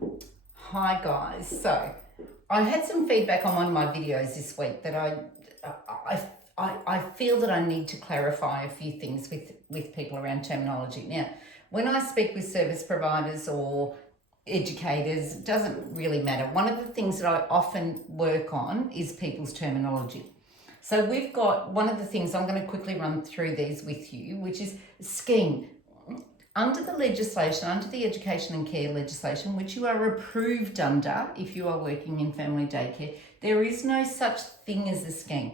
Hi guys. So I had some feedback on one of my videos this week that I feel that I need to clarify a few things with people around terminology. Now, when I speak with service providers or educators, it doesn't really matter. One of the things that I often work on is people's terminology. So we've got one of the things, I'm going to quickly run through these with you, which is scheme. Under the legislation, under the education and care legislation, which you are approved under if you are working in family daycare, there is no such thing as a scheme.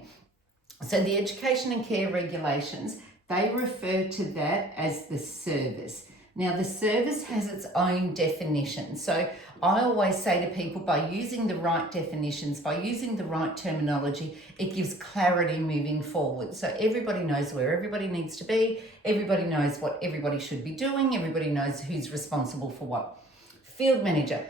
So the education and care regulations, they refer to that as the service. Now, the service has its own definition. So I always say to people, by using the right definitions, by using the right terminology, it gives clarity moving forward. So everybody knows where everybody needs to be, everybody knows what everybody should be doing, everybody knows who's responsible for what. Field manager.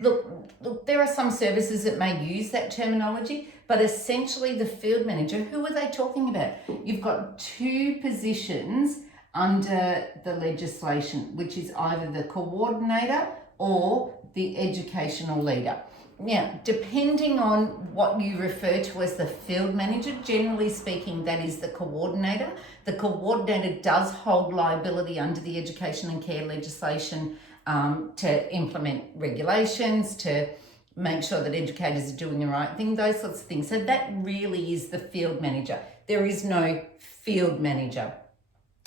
Look, there are some services that may use that terminology, but essentially the field manager, who are they talking about? You've got two positions under the legislation, which is either the coordinator or the educational leader. Now, depending on what you refer to as the field manager, generally speaking, that is the coordinator. The coordinator does hold liability under the education and care legislation to implement regulations, to make sure that educators are doing the right thing, those sorts of things. So that really is the field manager. There is no field manager.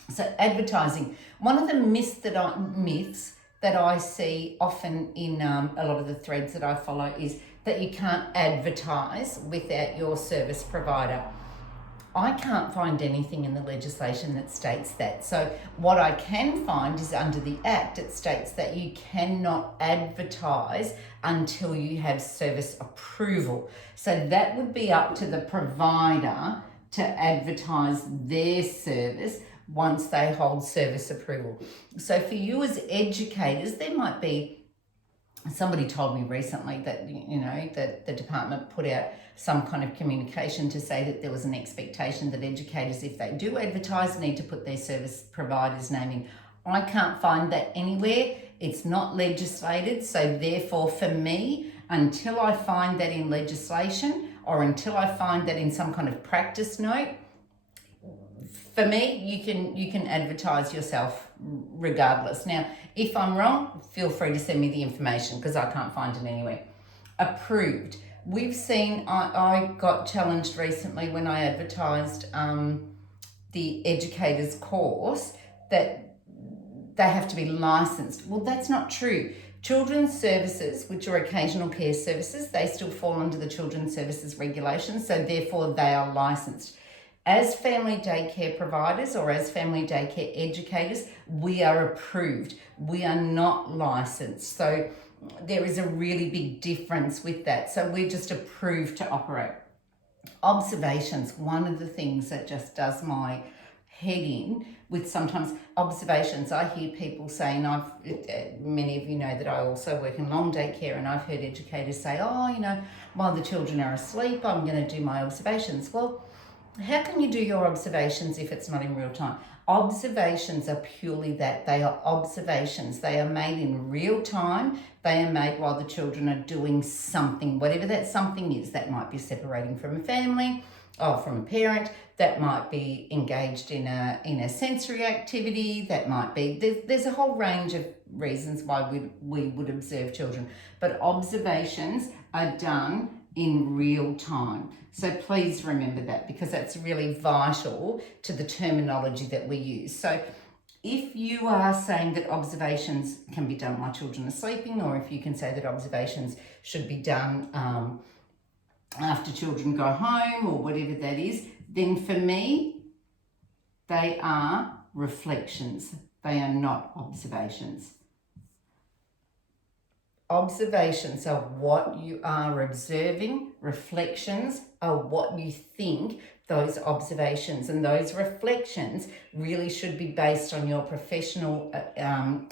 So advertising, one of the myths that I see often in a lot of the threads that I follow is that you can't advertise without your service provider. I can't find anything in the legislation that states that. So what I can find is under the Act, it states that you cannot advertise until you have service approval. So that would be up to the provider to advertise their service once they hold service approval. So for you as educators, there might be, somebody told me recently that, that the department put out some kind of communication to say that there was an expectation that educators, if they do advertise, need to put their service provider's name in. I can't find that anywhere. It's not legislated. So therefore, for me, until I find that in legislation or until I find that in some kind of practice note, for me, you can advertise yourself regardless. Now, if I'm wrong, feel free to send me the information because I can't find it anywhere. Approved. We've seen, I got challenged recently when I advertised the educator's course that they have to be licensed. Well, that's not true. Children's services, which are occasional care services, they still fall under the children's services regulations, so therefore they are licensed. As family daycare providers or as family daycare educators, we are approved. We are not licensed. So there is a really big difference with that. So we're just approved to operate. Observations, one of the things that just does my head in with sometimes observations. I hear people saying, many of you know that I also work in long day care, and I've heard educators say, while the children are asleep, I'm going to do my observations. Well, how can you do your observations if it's not in real time? Observations are purely that. They are observations. They are made in real time. They are made while the children are doing something, whatever that something is. That might be separating from a family or from a parent. That might be engaged in a sensory activity. That might be, there's a whole range of reasons why we would observe children. But observations are done in real time. So please remember that, because that's really vital to the terminology that we use. So if you are saying that observations can be done while children are sleeping, or if you can say that observations should be done after children go home or whatever that is, then for me, they are reflections. They are not observations. Observations are what you are observing. Reflections are what you think those observations and those reflections really should be based on your professional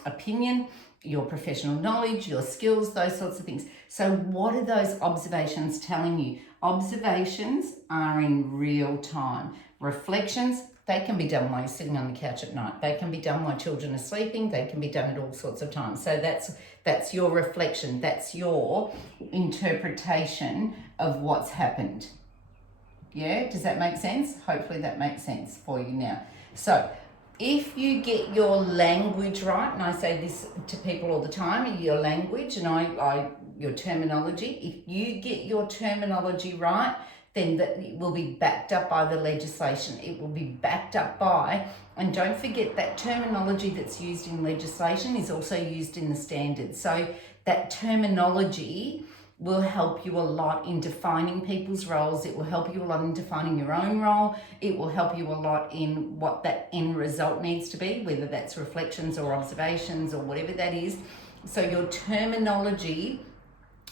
opinion, your professional knowledge, your skills, those sorts of things. So what are those observations telling you? Observations are in real time. Reflections They can be done while you're sitting on the couch at night. They can be done while children are sleeping. They can be done at all sorts of times. So that's your reflection. That's your interpretation of what's happened. Yeah, does that make sense? Hopefully that makes sense for you now. So if you get your language right, and I say this to people all the time, your language and your terminology, if you get your terminology right, then that will be backed up by the legislation. It will be backed up by, and don't forget that terminology that's used in legislation is also used in the standards. So that terminology will help you a lot in defining people's roles. It will help you a lot in defining your own role. It will help you a lot in what that end result needs to be, whether that's reflections or observations or whatever that is. So your terminology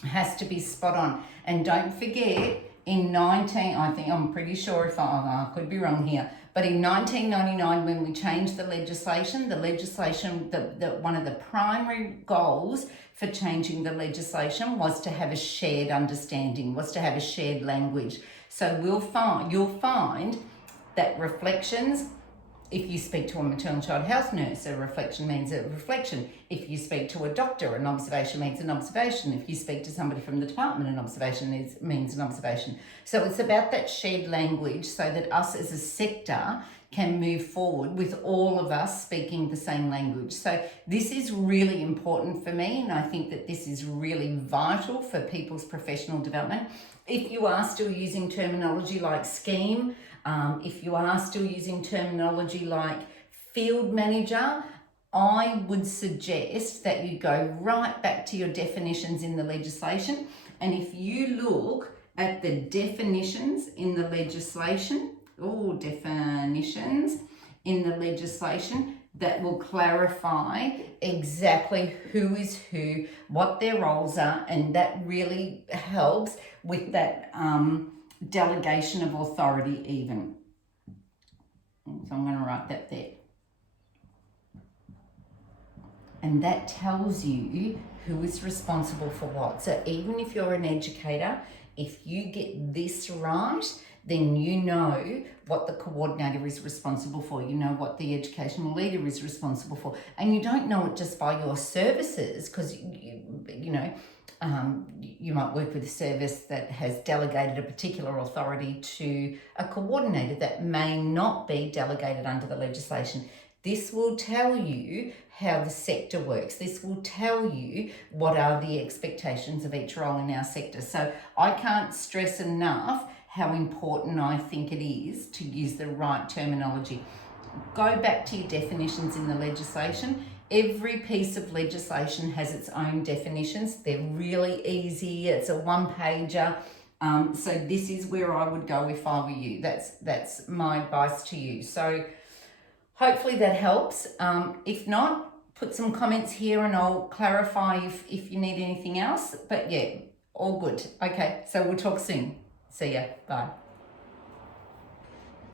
has to be spot on. And don't forget, I'm pretty sure if I could be wrong here, but in 1999, when we changed the legislation, one of the primary goals for changing the legislation was to have a shared understanding, was to have a shared language. So you'll find that reflections, if you speak to a maternal child health nurse, a reflection means a reflection. If you speak to a doctor, an observation means an observation. If you speak to somebody from the department, an observation means an observation. So it's about that shared language so that us as a sector can move forward with all of us speaking the same language. So this is really important for me, and I think that this is really vital for people's professional development. If you are still using terminology like scheme, if you are still using terminology like field manager, I would suggest that you go right back to your definitions in the legislation. And if you look at the definitions in the legislation, that will clarify exactly who is who, what their roles are, and that really helps with that delegation of authority even. So I'm going to write that there. And that tells you who is responsible for what. So even if you're an educator, if you get this right, then you know what the coordinator is responsible for. You know what the educational leader is responsible for. And you don't know it just by your services, because you might work with a service that has delegated a particular authority to a coordinator that may not be delegated under the legislation. This will tell you how the sector works. This will tell you what are the expectations of each role in our sector. So I can't stress enough how important I think it is to use the right terminology. Go back to your definitions in the legislation. Every piece of legislation has its own definitions. They're really easy. It's a one-pager. So this is where I would go if I were you. That's my advice to you. So hopefully that helps. If not, put some comments here and I'll clarify if you need anything else. But yeah, all good. Okay, so we'll talk soon. See ya. Bye.